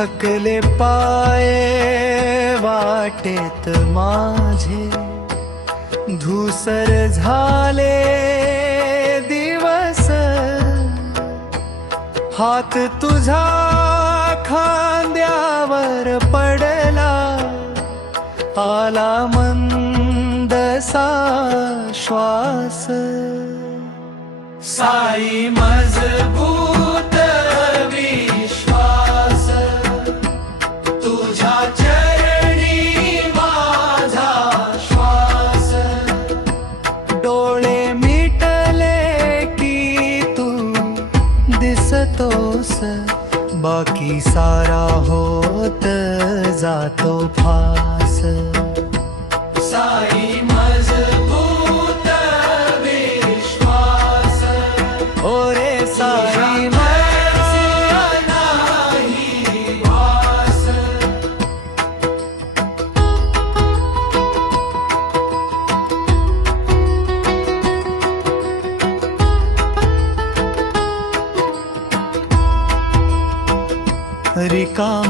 थकले पाये वाटेत माझे. धूसर झाले दिवस. हात तुझा खांद्यावर पडला. आला मंदसा श्वास. साई मजबूत बाकी सारा होत जातो फार.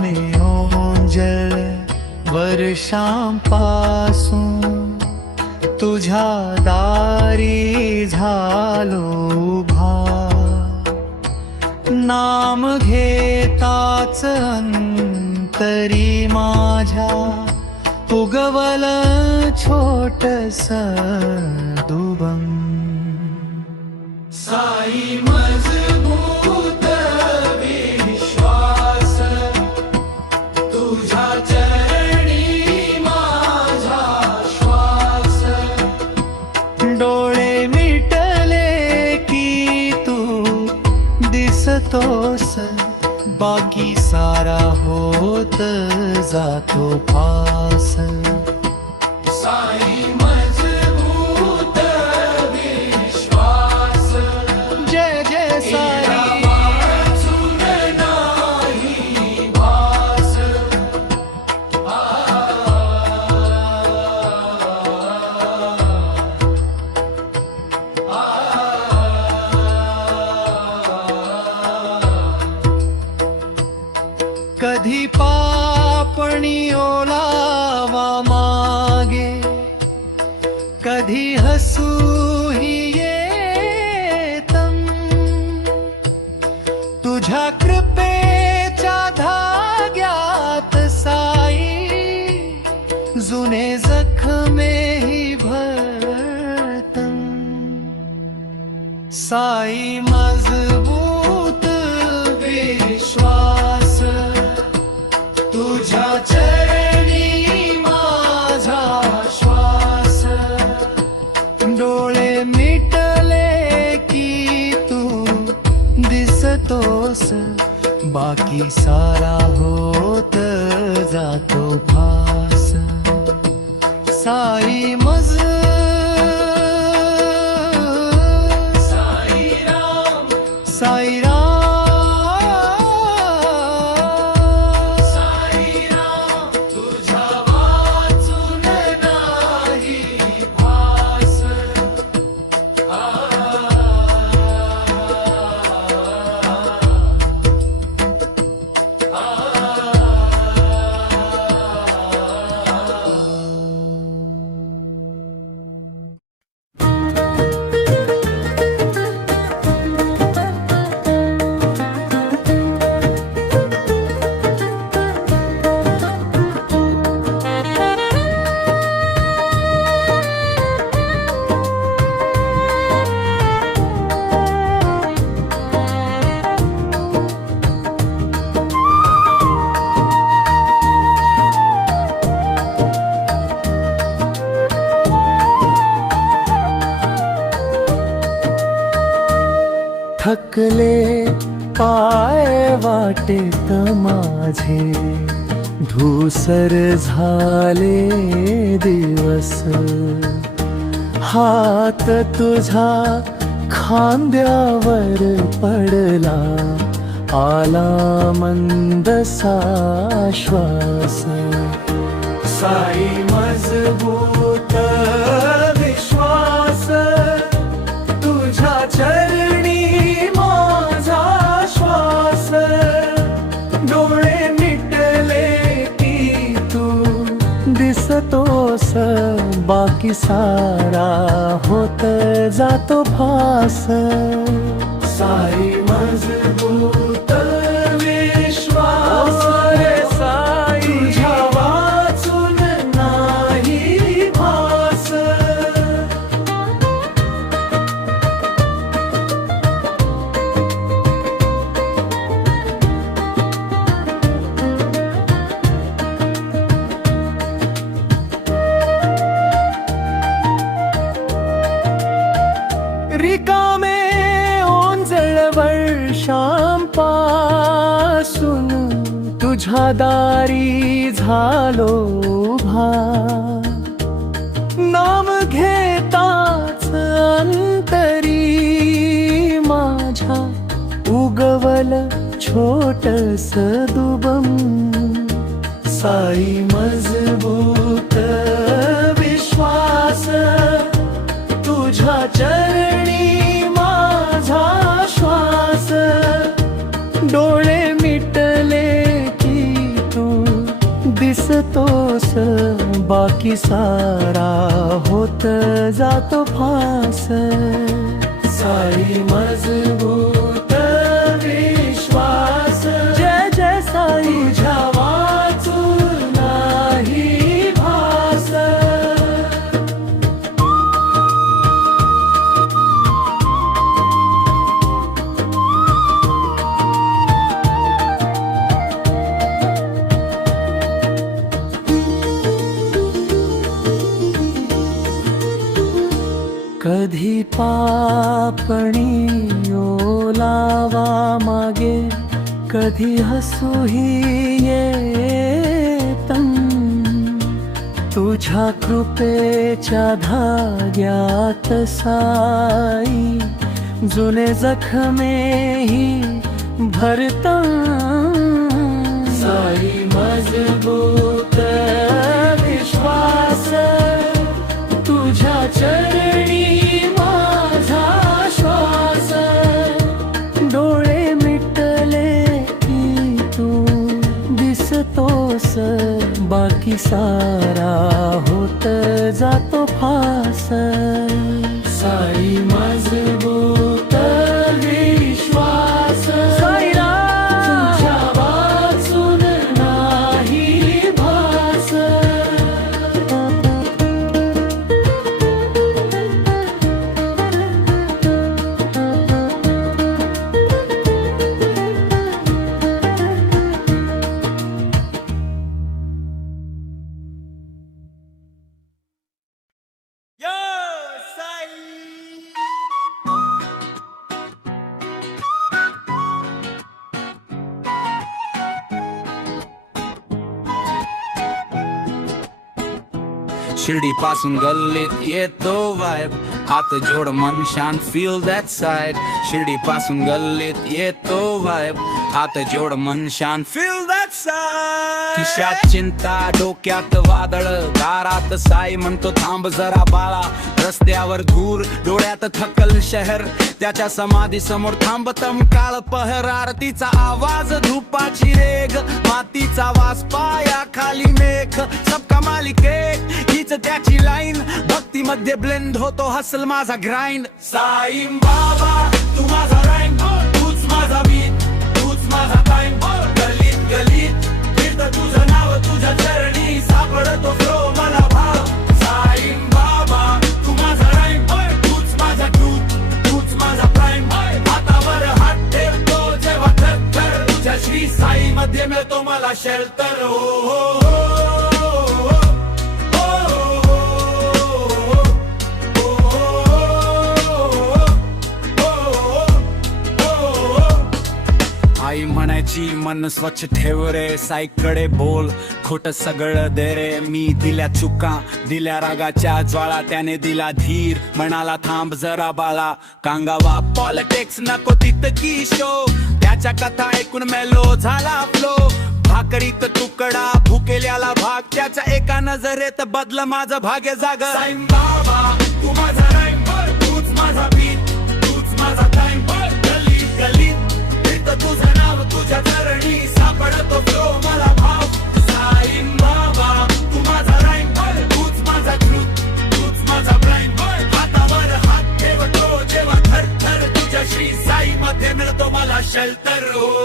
ओंजळ वर्षांपासून तुझ्या दारी झालो उभा। नाम घेताच अंतरी माझ्या उगवल छोटस बाकी सारा होत जातो पास साई तुझ्या कृपेच्या धाग्यात साई जुने जखमेही भरतम। साई पाय वाटेत माझे धूसर झाले दिवस. हात तुझा खांद्यावर पडला आला मंदसा श्वास साई मजबूत बाकी सारा होत जातो फास सारी तुझ्या दारी झालो भा नाम घेताच अंतरी माझ्या उगवल छोटस दुबम. साई मजबूत की सारा होत जातो फास. साई मजबूत मागे कधी हसूही येतन तुझ्या कृपेच्या धाग्यात साई जुने जखमेही भरता. साई मजबूत शिर्डी पासून गल्लीत येतो वाईब हात जोड मन शांत फील दॅट साईड शिर्डी पासून गल्लीत येतो वाईब हात जोड मन शांत. फील दॅट खिशात चिंता डोक्यात वादळ. दारात साई म्हणतो थांब जरा बाळा. रस्त्यावर धूर डोळ्यात थकल शहर. त्याच्या समाधी समोर थांबतम काळ पहर. आरतीचा आवाज धुपाची रेग मातीचा वास पाया खाली मेघ. सबका मालिक एक हीच त्याची लाईन. भक्ती मध्ये ब्लेंड होतो हसल माझा ग्राइंड. साईम बाबा तू माझा माझा टाइम गलीत गलीत फिरत तुझं नाव तुझ्या चरणी. सापडतो फ्लो आई म्हणायची मन स्वच्छ ठेव रे साईकडे बोल. खोट सगळं दे रे मी दिल्या चुका. दिल्या रागाच्या ज्वाळा त्याने दिला धीर. म्हणाला थांब जरा बाळा. कांगावा पॉलिटिक्स नको तितकी शो. त्याच्या कथा ऐकून मेलो झाला फ्लो भाकरीत तुकडा भुकेल्याला भाग. त्याच्या एका नजरेत बदल माझं भाग्य जाग. बाबा तू माझा मला भाव बाबा तू माझा राईन तूच माझा ट्रूथ तूच माझा ब्राईन जेव्हा थर थर साई मध्ये मिळतो मला शेल्टर हो